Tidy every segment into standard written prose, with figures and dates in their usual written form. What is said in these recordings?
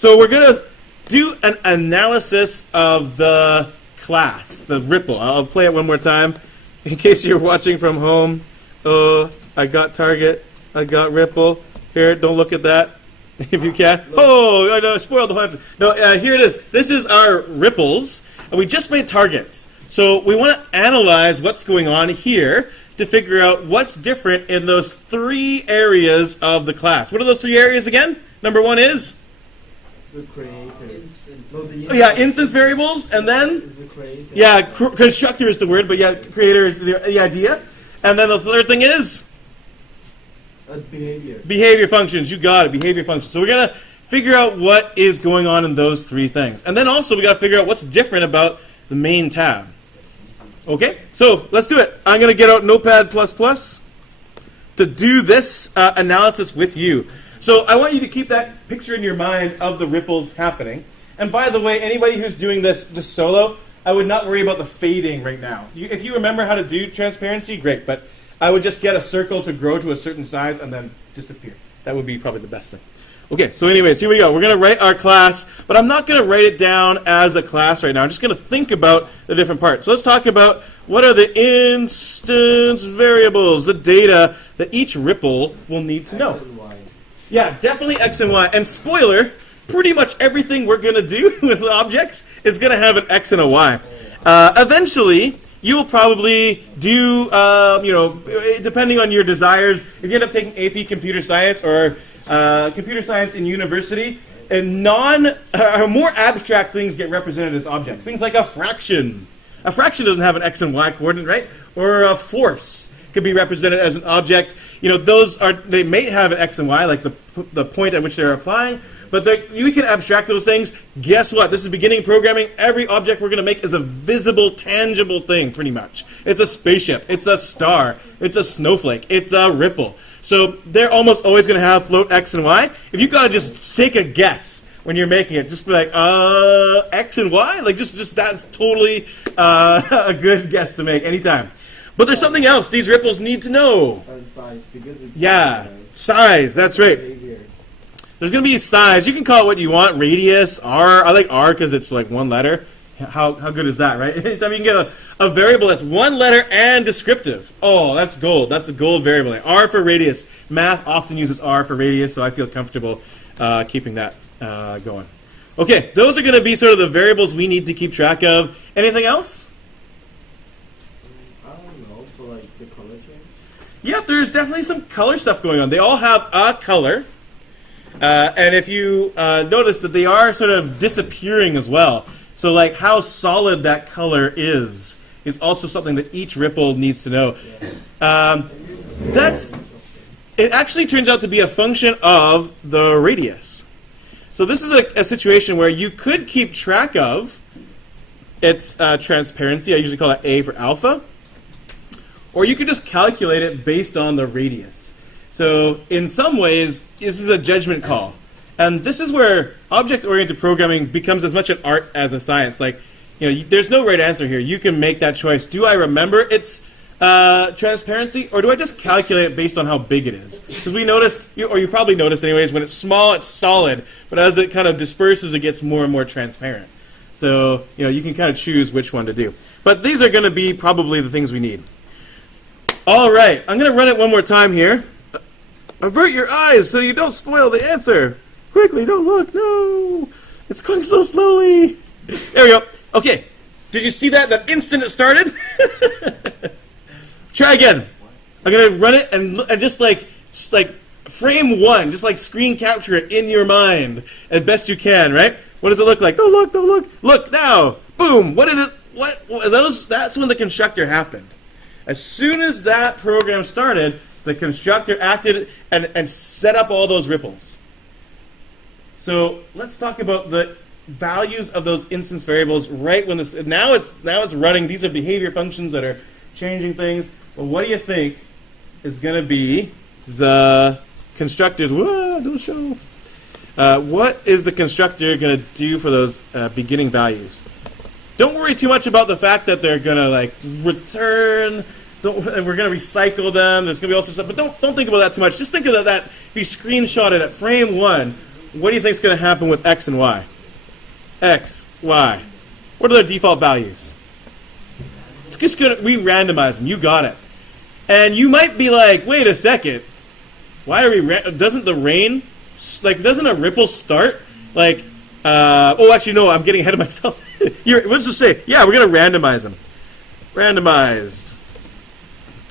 So we're going to do an analysis of the class, the ripple. I'll play it one more time in case you're watching from home. Oh, I got target. I got ripple. Here, don't look at that if you can. Oh, I spoiled the whole answer. No, here it is. This is our ripples, and we just made targets. So we want to analyze what's going on here to figure out what's different in those three areas of the class. What are those three areas again? Number one is? The creators. Instance variables, and then? Is the creator. Yeah, constructor is the word, but yeah, creator is the idea. And then the third thing is? Behavior. Behavior functions. You got it, behavior functions. So we're going to figure out what is going on in those three things. And then also we got to figure out what's different about the main tab. Okay, so let's do it. I'm going to get out Notepad++ to do this analysis with you. So I want you to keep that picture in your mind of the ripples happening. And by the way, anybody who's doing this just solo, I would not worry about the fading right now. If you remember how to do transparency, great. But I would just get a circle to grow to a certain size and then disappear. That would be probably the best thing. Okay, so anyways, here we go. We're going to write our class, but I'm not going to write it down as a class right now. I'm just going to think about the different parts. So let's talk about what are the instance variables, the data that each ripple will need to know. X and Y. Yeah, definitely X and Y. And spoiler, pretty much everything we're going to do with objects is going to have an X and a Y. Eventually, you will probably do, depending on your desires, if you end up taking AP Computer Science or Computer Science in university, and more abstract things get represented as objects. Things like a fraction. A fraction doesn't have an X and Y coordinate, right? Or a force could be represented as an object. They may have an X and Y, like the point at which they're applying, but you can abstract those things. Guess what? This is beginning programming. Every object we're going to make is a visible, tangible thing, pretty much. It's a spaceship. It's a star. It's a snowflake. It's a ripple. So they're almost always going to have float X and Y. If you've got to just take a guess when you're making it, just be like, X and Y? Like, just that's totally a good guess to make anytime. But there's something else these ripples need to know. Size, because it's size, that's right. behavior. There's going to be size. You can call it what you want. Radius, R. I like R because it's like one letter. How good is that, right? Anytime you can get a variable that's one letter and descriptive. Oh, that's gold. That's a gold variable. Like R for radius. Math often uses R for radius, so I feel comfortable keeping that going. Okay, those are going to be sort of the variables we need to keep track of. Anything else? I don't know, for like the color change. Yeah, there's definitely some color stuff going on. They all have a color. And if you notice that they are sort of disappearing as well. So like how solid that color is also something that each ripple needs to know. It actually turns out to be a function of the radius. So this is a situation where you could keep track of its transparency. I usually call it A for alpha. Or you could just calculate it based on the radius. So in some ways, this is a judgment call. And this is where object-oriented programming becomes as much an art as a science. Like, there's no right answer here. You can make that choice. Do I remember its transparency, or do I just calculate it based on how big it is? Because we noticed, or you probably noticed anyways, when it's small, it's solid. But as it kind of disperses, it gets more and more transparent. So, you can kind of choose which one to do. But these are going to be probably the things we need. All right, I'm going to run it one more time here. Avert your eyes so you don't spoil the answer. Quickly, don't look. No. It's going so slowly. There we go. Okay. Did you see that? That instant it started? Try again. I'm going to run it and just like frame one. Just like screen capture it in your mind as best you can, right? What does it look like? Don't look, don't look. Look now. Boom. That's when the constructor happened. As soon as that program started, the constructor acted and set up all those ripples. So let's talk about the values of those instance variables right when this. Now it's running. These are behavior functions that are changing things. Well, what do you think is going to be the constructor's? Whoa, don't show. What is the constructor going to do for those beginning values? Don't worry too much about the fact that they're going to return. We're going to recycle them. There's going to be all sorts of stuff. But don't think about that too much. Just think about that. If you screenshot it at frame one, what do you think is going to happen with x and y? X, y. What are their default values? It's just going to, we randomize them. You got it. And you might be like, wait a second. Why are we, doesn't the rain, like, doesn't a ripple start? Like, oh, actually, no, I'm getting ahead of myself. Let's just say, yeah, we're going to randomize them. Randomized.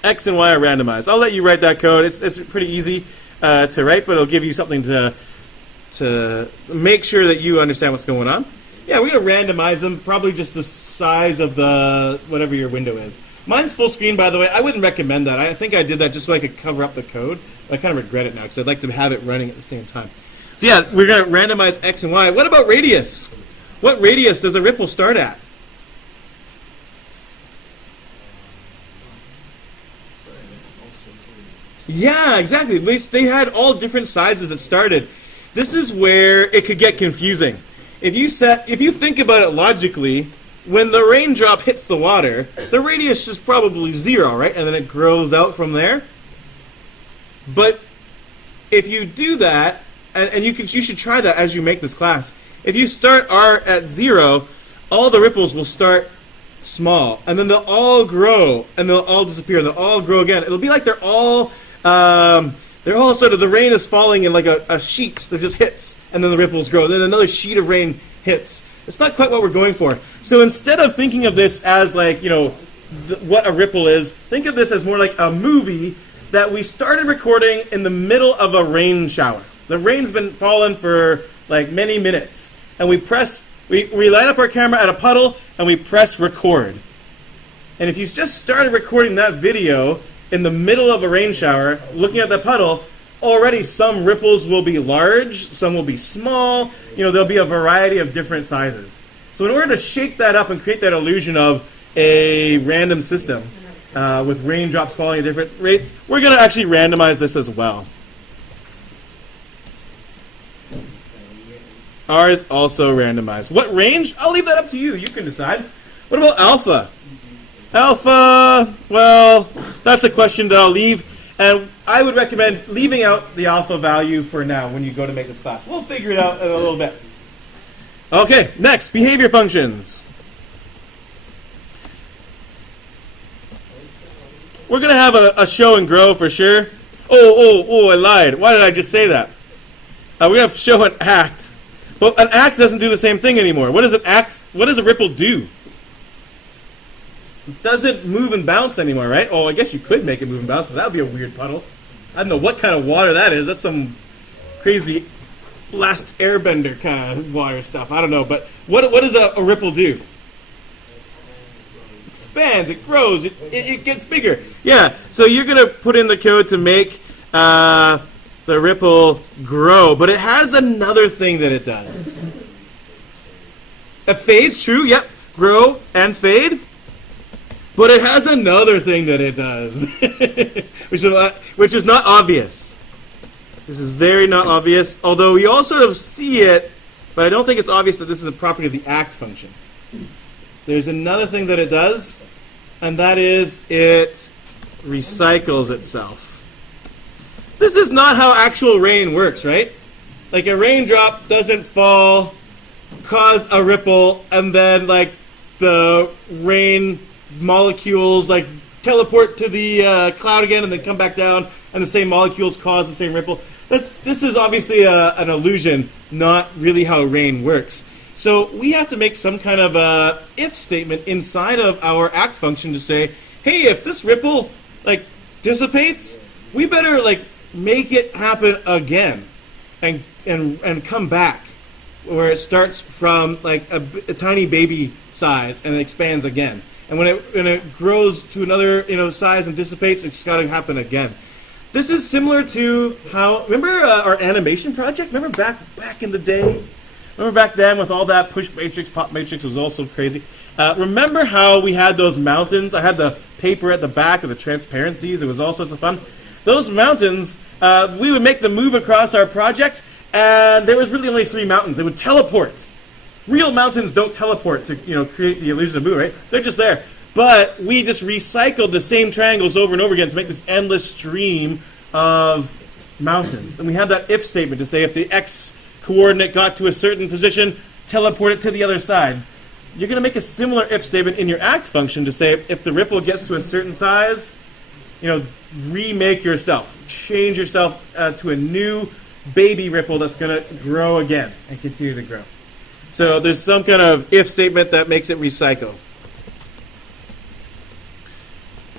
X and Y are randomized. I'll let you write that code. It's pretty easy to write, but it'll give you something to make sure that you understand what's going on. Yeah, we're going to randomize them, probably just the size of the whatever your window is. Mine's full screen, by the way. I wouldn't recommend that. I think I did that just so I could cover up the code. I kind of regret it now because I'd like to have it running at the same time. So yeah, we're going to randomize X and Y. What about radius? What radius does a ripple start at? Yeah, exactly. They had all different sizes that started. This is where it could get confusing. If you think about it logically, when the raindrop hits the water, the radius is probably 0, right? And then it grows out from there. But if you do that, and you should try that as you make this class. If you start R at 0, all the ripples will start small, and then they'll all grow, and they'll all disappear, and they'll all grow again. It'll be like they're all sort of, the rain is falling in like a sheet that just hits, and then the ripples grow. Then another sheet of rain hits. It's not quite what we're going for. So instead of thinking of this as like, what a ripple is, think of this as more like a movie that we started recording in the middle of a rain shower. The rain's been falling for like many minutes, and we line up our camera at a puddle, and we press record. And if you just started recording that video in the middle of a rain shower, looking at the puddle, already some ripples will be large, some will be small, there'll be a variety of different sizes. So in order to shake that up and create that illusion of a random system with raindrops falling at different rates, we're going to actually randomize this as well. R is also randomized. What range? I'll leave that up to you. You can decide. What about alpha? Alpha, well, that's a question that I'll leave. And I would recommend leaving out the alpha value for now when you go to make this class. We'll figure it out in a little bit. Okay, next, behavior functions. We're going to have a show and grow for sure. Oh, I lied. Why did I just say that? We're going to have show and act. Well, an act doesn't do the same thing anymore. What does an act? What does a ripple do? It doesn't move and bounce anymore, right? Oh, I guess you could make it move and bounce, but that would be a weird puddle. I don't know what kind of water that is. That's some crazy Last Airbender kind of water stuff. I don't know, but what does a ripple do? It expands, it grows, it gets bigger. Yeah, so you're going to put in the code to make the ripple grow, but it has another thing that it does. It fades, true, yep, grow and fade, but it has another thing that it does, which is not obvious. This is very not obvious, although we all sort of see it, but I don't think it's obvious that this is a property of the act function. There's another thing that it does, and that is it recycles itself. This is not how actual rain works, right? Like a raindrop doesn't fall, cause a ripple, and then like the rain molecules like teleport to the cloud again and then come back down, and the same molecules cause the same ripple. This is obviously an illusion, not really how rain works. So we have to make some kind of if statement inside of our act function to say, hey, if this ripple like dissipates, we better like make it happen again and come back, where it starts from like a tiny baby size and it expands again. And when it grows to another size and dissipates, it's got to happen again. This is similar to how, remember our animation project? Remember back in the day? Remember back then with all that push matrix, pop matrix was also crazy? Remember how we had those mountains? I had the paper at the back of the transparencies. It was all sorts of fun. Those mountains, we would make them move across our project, and there was really only 3 mountains. They would teleport. Real mountains don't teleport to create the illusion of moving, right? They're just there. But we just recycled the same triangles over and over again to make this endless stream of mountains. And we have that if statement to say if the x coordinate got to a certain position, teleport it to the other side. You're going to make a similar if statement in your act function to say if the ripple gets to a certain size, remake yourself. Change yourself to a new baby ripple that's going to grow again and continue to grow. So there's some kind of if statement that makes it recycle.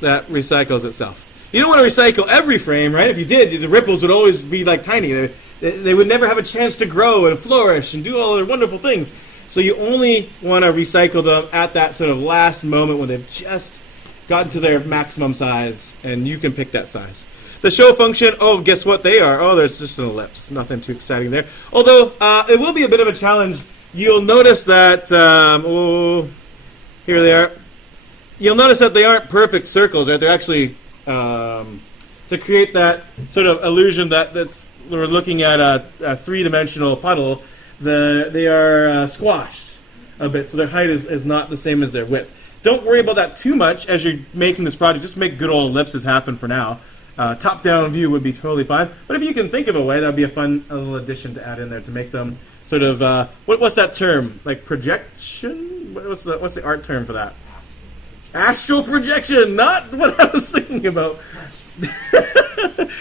That recycles itself. You don't want to recycle every frame, right? If you did, the ripples would always be like tiny. They would never have a chance to grow and flourish and do all their wonderful things. So you only want to recycle them at that sort of last moment when they've just gotten to their maximum size, and you can pick that size. The show function, guess what they are? There's just an ellipse. Nothing too exciting there. Although, it will be a bit of a challenge. You'll notice that, here they are. You'll notice that they aren't perfect circles, right? They're actually, to create that sort of illusion we're looking at a three-dimensional puddle, they are squashed a bit, so their height is not the same as their width. Don't worry about that too much as you're making this project. Just make good old ellipses happen for now. Top-down view would be totally fine. But if you can think of a way, that would be a fun little addition to add in there to make them sort of, what's that term? Like projection? What's the art term for that? Astral projection, not what I was thinking about.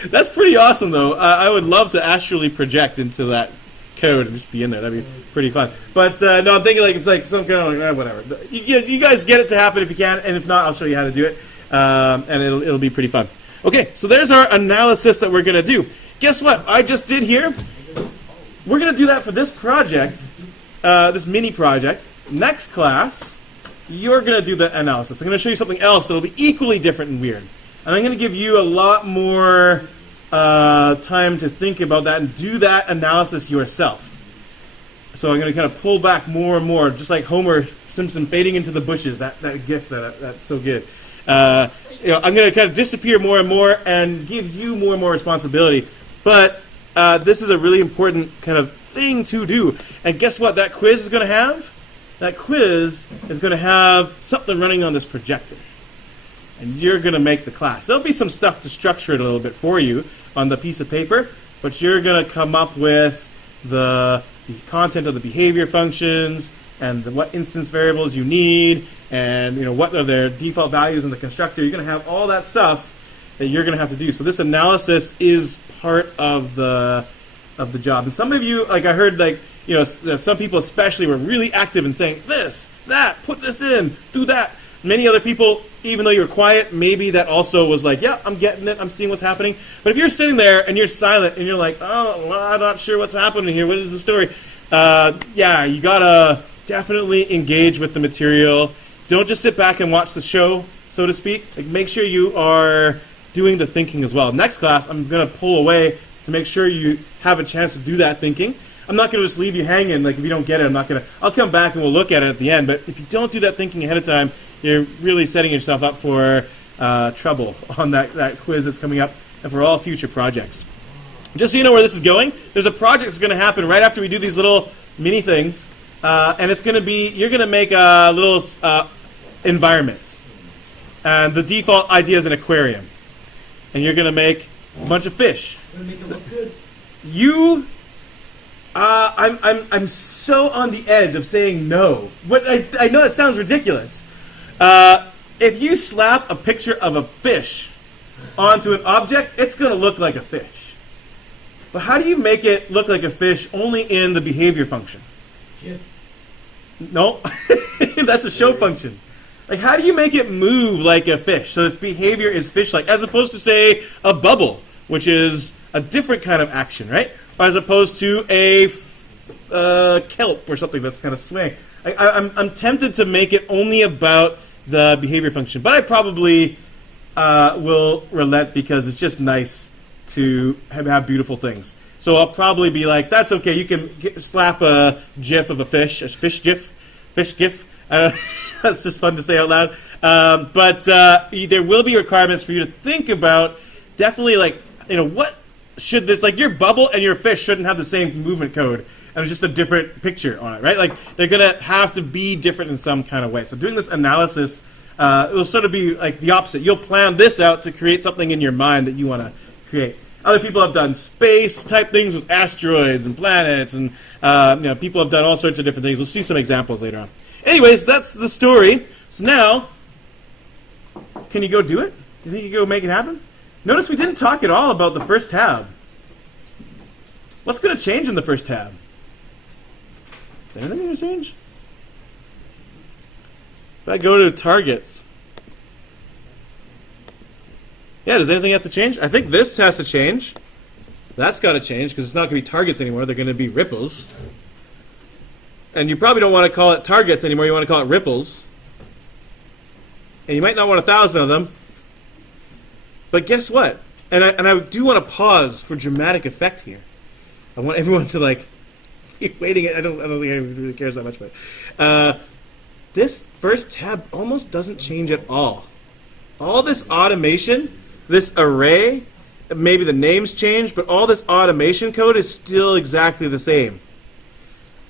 That's pretty awesome, though. I would love to astrally project into that code and just be in there. That'd be pretty fun. But no, I'm thinking it's like some kind of whatever. You guys get it to happen if you can, and if not, I'll show you how to do it, and it'll be pretty fun. Okay, so there's our analysis that we're going to do. Guess what I just did here? We're going to do that for this project, this mini project. Next class, you're going to do the analysis. I'm going to show you something else that'll be equally different and weird. And I'm going to give you a lot more time to think about that and do that analysis yourself. So I'm going to kind of pull back more and more, just like Homer Simpson fading into the bushes, that gif that's so good. I'm going to kind of disappear more and more and give you more and more responsibility. But this is a really important kind of thing to do. And guess what that quiz is going to have? That quiz is going to have something running on this projector. And you're going to make the class. There'll be some stuff to structure it a little bit for you on the piece of paper, but you're going to come up with the content of the behavior functions and what instance variables you need and what are their default values in the constructor. You're going to have all that stuff that you're going to have to do. So this analysis is part of the job. And some of you, like I heard, some people especially were really active in saying this, that, put this in, do that. Many other people, even though you're quiet, maybe that also was like, yeah, I'm getting it, I'm seeing what's happening. But if you're sitting there and you're silent and you're like, I'm not sure what's happening here, what is the story? You gotta definitely engage with the material. Don't just sit back and watch the show, so to speak. Make sure you are doing the thinking as well. Next class, I'm gonna pull away to make sure you have a chance to do that thinking. I'm not going to just leave you hanging. If you don't get it, I'll come back and we'll look at it at the end. But if you don't do that thinking ahead of time, you're really setting yourself up for trouble on that quiz that's coming up and for all future projects. Just so you know where this is going, there's a project that's going to happen right after we do these little mini things. And it's going to be, you're going to make a little environment. And the default idea is an aquarium. And you're going to make a bunch of fish. Gonna make it look good. I'm so on the edge of saying no. But I know it sounds ridiculous. If you slap a picture of a fish onto an object, it's going to look like a fish. But how do you make it look like a fish only in the behavior function? GIF. No, that's a show function. How do you make it move like a fish so its behavior is fish-like, as opposed to, say, a bubble, which is a different kind of action, right? Or as opposed to a kelp or something that's kind of swaying. I'm tempted to make it only about the behavior function, but I probably will relent because it's just nice to have beautiful things. So I'll probably be like, that's okay. You can slap a GIF of a fish GIF. That's just fun to say out loud. But there will be requirements for you to think about. Definitely, what should this, your bubble and your fish shouldn't have the same movement code, and it's just a different picture on it, right? They're going to have to be different in some kind of way. So doing this analysis, it will sort of be like the opposite. You'll plan this out to create something in your mind that you want to create. Other people have done space type things with asteroids and planets, and people have done all sorts of different things. We'll see some examples later on. Anyways, that's the story. So now, can you go do it? Do you think you can go make it happen? Notice we didn't talk at all about the first tab. What's going to change in the first tab? Is anything going to change? If I go to targets. Yeah, does anything have to change? I think this has to change. That's got to change because it's not going to be targets anymore. They're going to be ripples. And you probably don't want to call it targets anymore. You want to call it ripples. And you might not want 1,000 of them. But guess what? And I do want to pause for dramatic effect here. I want everyone to keep waiting. I don't think anyone really cares that much, but this first tab almost doesn't change at all. All this automation, this array, maybe the names change, but all this automation code is still exactly the same,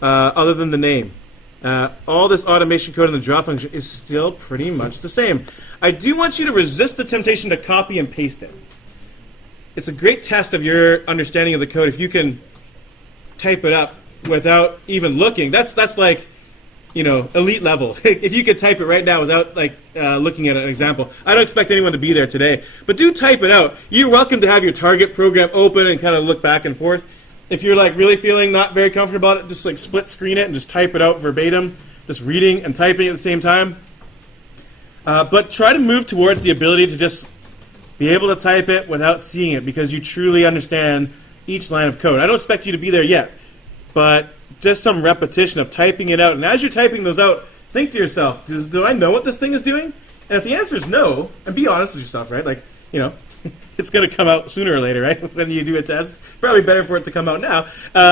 other than the name. All this automation code in the draw function is still pretty much the same. I do want you to resist the temptation to copy and paste it. It's a great test of your understanding of the code if you can type it up without even looking. That's like, elite level. If you could type it right now without looking at an example. I don't expect anyone to be there today, but do type it out. You're welcome to have your target program open and kind of look back and forth. If you're really feeling not very comfortable about it, just split screen it and just type it out verbatim, just reading and typing at the same time. But try to move towards the ability to just be able to type it without seeing it because you truly understand each line of code. I don't expect you to be there yet, but just some repetition of typing it out. And as you're typing those out, think to yourself, do I know what this thing is doing? And if the answer is no, and be honest with yourself, right? It's going to come out sooner or later, right? When you do a test. Probably better for it to come out now.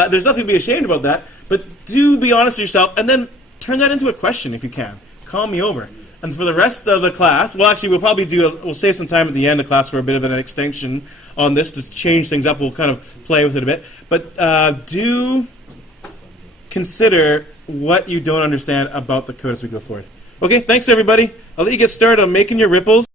There's nothing to be ashamed about that. But do be honest with yourself, and then turn that into a question if you can. Call me over. And for the rest of the class, well, actually, we'll save some time at the end of class for a bit of an extension on this to change things up. We'll kind of play with it a bit. But do consider what you don't understand about the code as we go forward. Okay, thanks, everybody. I'll let you get started on making your ripples.